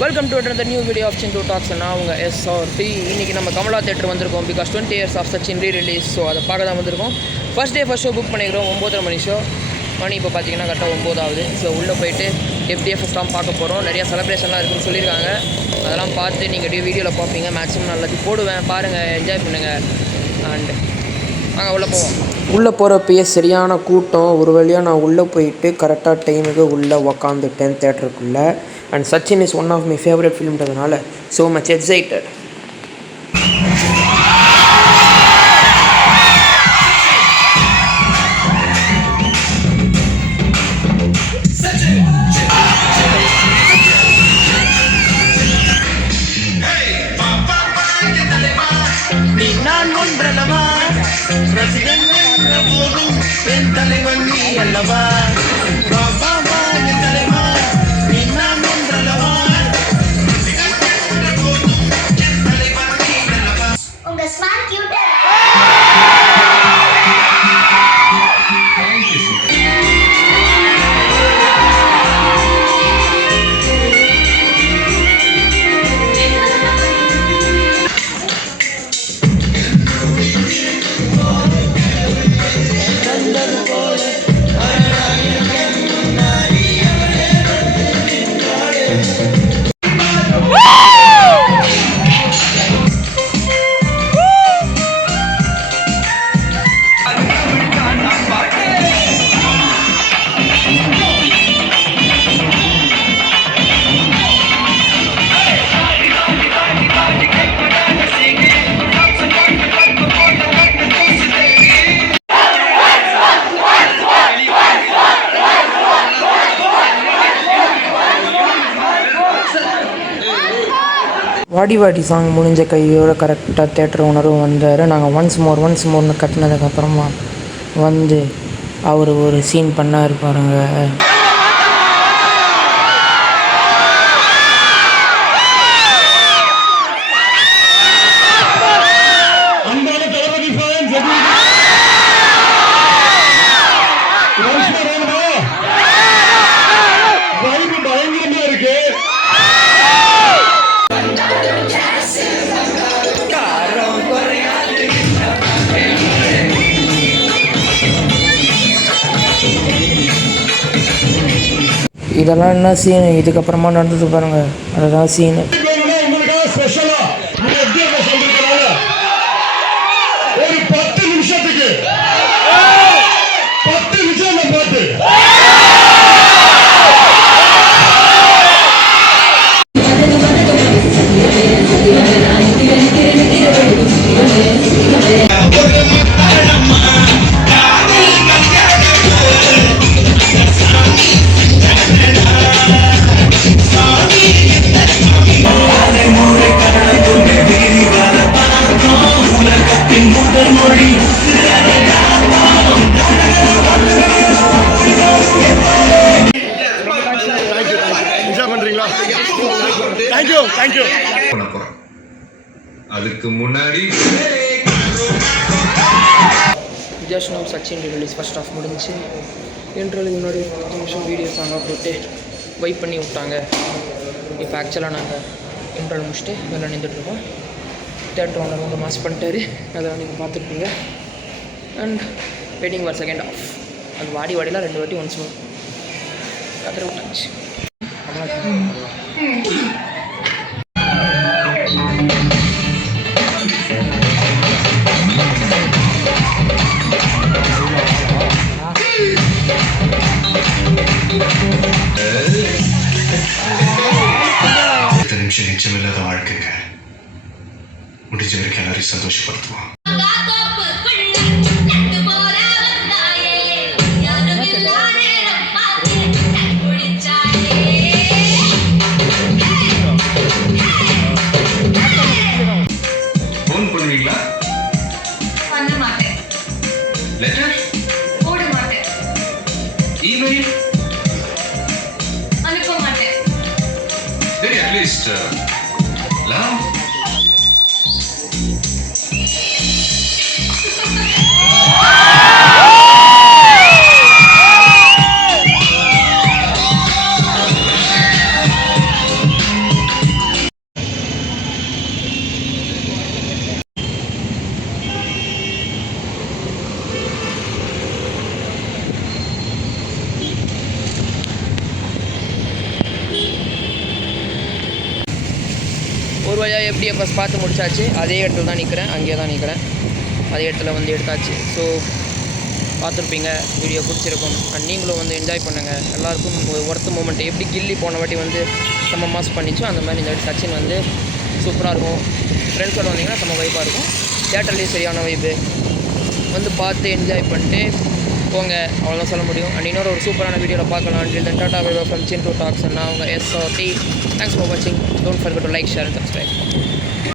Welcome to another new video of Sindhu talks. நான் உங்கள் SRP. இன்றைக்கி நம்ம கமலா தேட்டர் வந்திருக்கோம். Because 20 years of Sachin re release. So அதை பார்க்க தான் வந்திருக்கோம். ஃபர்ஸ்ட் ஷோ புக் பண்ணிக்கிறோம் 9:30 மணி ஷோ. மணி இப்போ பார்த்தீங்கன்னா கரெக்டாக 9 ஆகுது. ஸோ உள்ளே போயிட்டு FDFஸ்லாம் பார்க்க போகிறோம். நிறையா செலிப்ரேஷன்லாம் இருக்குதுன்னு சொல்லியிருக்காங்க. அதெல்லாம் பார்த்து நீங்கள் வீடியோவில் பார்ப்பீங்க. மேக்ஸிமம் நல்லது போடுவேன், பாருங்கள், என்ஜாய் பண்ணுங்கள். அண்ட் நாங்கள் உள்ளே போவோம். உள்ளே போகிறப்பயே சரியான கூட்டம். ஒரு வழியாக நான் உள்ளே போயிட்டு கரெக்டாக டைமுக்கு உள்ளே உக்காந்துட்டேன் தேட்டருக்குள்ளே. And Sachin is one of my favourite ஃபிலிம்ன்றதுனால ஸோ மச் எக்ஸைட்டட். வாடி வாடி சாங் முடிஞ்ச கையோட கரெக்டாக தேட்டர் ஓனரும் வந்தார். நாங்கள் ஒன்ஸ் மோர்னு கட்டினதுக்கப்புறமா வந்து அவர் ஒரு சீன் பண்ணார் பாருங்க. இதெல்லாம் என்ன சீனு, இதுக்கப்புறமா நடந்தது பாருங்கள், அதுதான் சீனு. அதுக்கு முன்னாடி விஜயாஷ்ணம் சச்சின் ரிலீஸ் ஃபர்ஸ்ட் ஆஃப் முடிஞ்சு. இன்டர்வலுக்கு முன்னாடி 10 நிமிஷம் வீடியோ சாங்காக போட்டு வெயிட் பண்ணி விட்டாங்க. இப்போ ஆக்சுவலாக நாங்கள் இன்டர்வல் முடிச்சுட்டு வெளில நின்றுட்டுருக்கோம். தேட்டர் ஒன்று வந்து மாஸ் பண்ணிட்டாரு, அதெல்லாம் நீங்கள் பார்த்துருப்பீங்க. And waiting for second half. அது வாடிலாம் 2 வாட்டி ஒன்ஸ் கதற விட்டாச்சு. நிமிஷம் நிச்சயமில்லாத வாழ்க்கைங்க. முடிஞ்ச வரைக்கும் எல்லாரையும் சந்தோஷப்படுத்துவோம். ஃபோன் பண்ணுவீங்களா? பண்ண மாட்டேன். லெட்டர் போட மாட்டேன். இமெயில் அனுப்ப மாட்டேன். சரி, அட்லீஸ்ட் லவ். வழியாக FDFS பார்த்து முடிச்சாச்சு. அதே இடத்துல தான் நிற்கிறேன், அங்கேயே தான் நிற்கிறேன். அதே இடத்துல வந்து எடுத்தாச்சு. ஸோ பார்த்துருப்பீங்க, வீடியோ பிடிச்சிருக்கும். அண்ட் நீங்களும் வந்து என்ஜாய் பண்ணுங்கள். எல்லாருக்கும் ஒரு ஒர்த்து மூமெண்ட் எப்படி கில்லி போன வாட்டி வந்து செம்ம மாஸ் பண்ணிச்சோ அந்த மாதிரி இந்த வாட்டி சச்சின் வந்து சூப்பராக இருக்கும். ஃப்ரெண்ட்ஸோடு வந்தீங்கன்னா செம்ம வைப்பாக இருக்கும். தியேட்டர்லேயும் சரியான வைப்பு. வந்து பார்த்து என்ஜாய் பண்ணிட்டு போங்க, அவ்வளோதான் சொல்ல முடியும். அண்ட் இன்னொரு ஒரு சூப்பரான வீடியோவில் பார்க்கலாம். Until then tata bye bye from Chintu talks. நான் உங்கள் SRT. தேங்க்ஸ் ஃபார் வாட்சிங். Don't forget to like, share and subscribe.